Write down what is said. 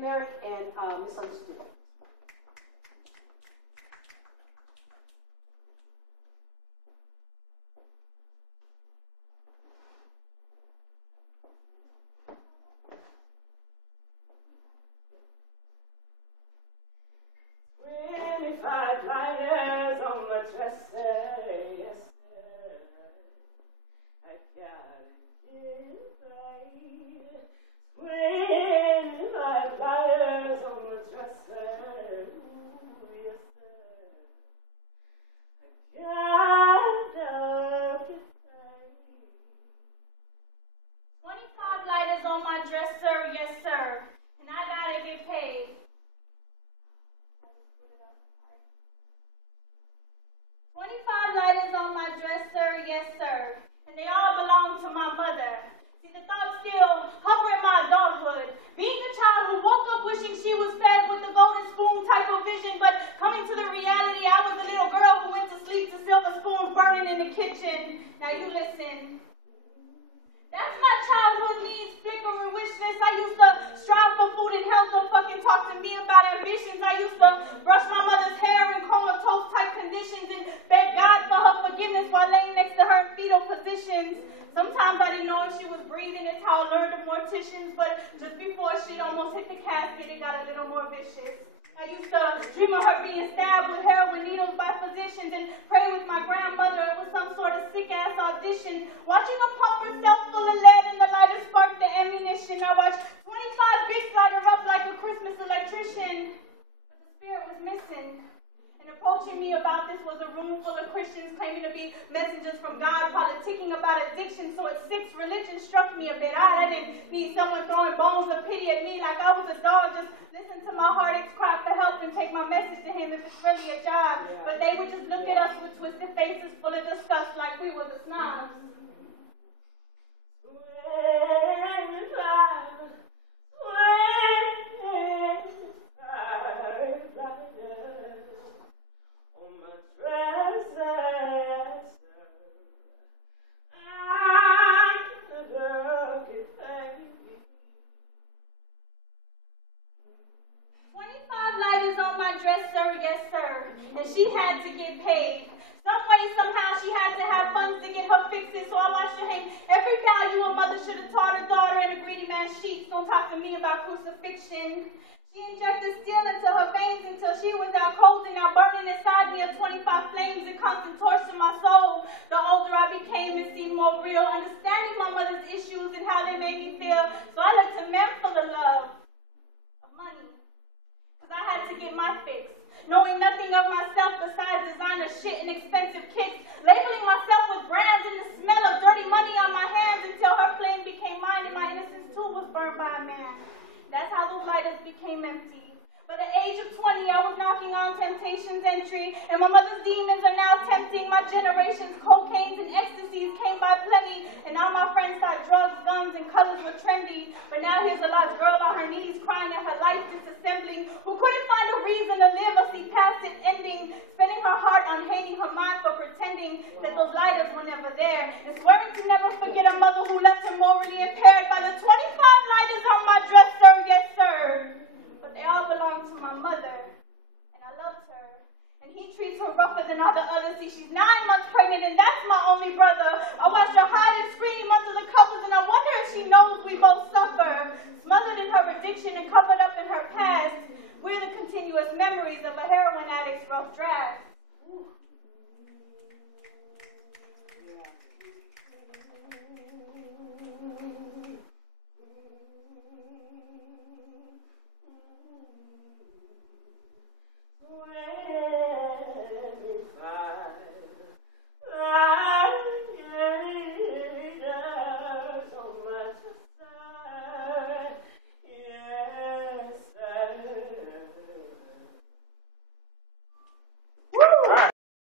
Merrick and MizUnderstood. Sometimes I didn't know if she was breathing until I learned the morticians, but just before she'd almost hit the casket, it got a little more vicious. I used to dream of her being stabbed with heroin needles by physicians and pray with my grandmother. It was some sort of sick-ass audition. Watching her pump herself full of lead and the lighter sparked the ammunition. I watched 25 bits light her up like a Christmas electrician. But the spirit was missing. And approaching me about this was a room full of Christians claiming to be messengers from God, politicking about addiction. So at 6, religion struck me a bit odd. I didn't need someone throwing bones of pity at me like I was a dog. Just listen to my heartaches cry for help and take my message to him if it's really a job. Yeah. But they would just look at us with twisted faces full of disgust like we were the snobs. She had to get paid. Some way, somehow, she had to have funds to get her fixes, so I watched her hang every value a mother should have taught her daughter in a greedy man's sheets. Don't talk to me about crucifixion. She injected steel into her veins until she was out cold and now burning inside me of 25 flames and constant torch to my soul. The older I became, it seemed more real, understanding my mother's issues and how they made me feel. So I looked to men for the love of money, because I had to get my fix. Knowing nothing of myself besides designer shit and expensive kicks, labeling myself with brands and the smell of dirty money on my hands until her flame became mine and my innocence too was burned by a man. That's how those lighters became empty. By the age of 20, I was knocking on temptation's entry, and my mother's demons are now tempting my generation's cocaines and ecstasies came by plenty, and all my friends thought drugs, guns, and colors were trendy. But now here's a lost girl on her knees crying at her life disassembling, who couldn't find a reason to live or see past it ending, spending her heart on hating her mind for pretending that those lighters were never there, and swearing to never forget a mother who left her morally impaired by the 25 lighters on my dresser, yes sir. But they all belong to my mother, and I loved her. And he treats her rougher than all the others. See, she's 9 months pregnant, and that's my only brother. I watched her hide and scream under the covers, and I wonder if she knows we both suffer. Smothered in her addiction and covered up in her past, we're the continuous memories of a heroin addict's rough draft. Ooh.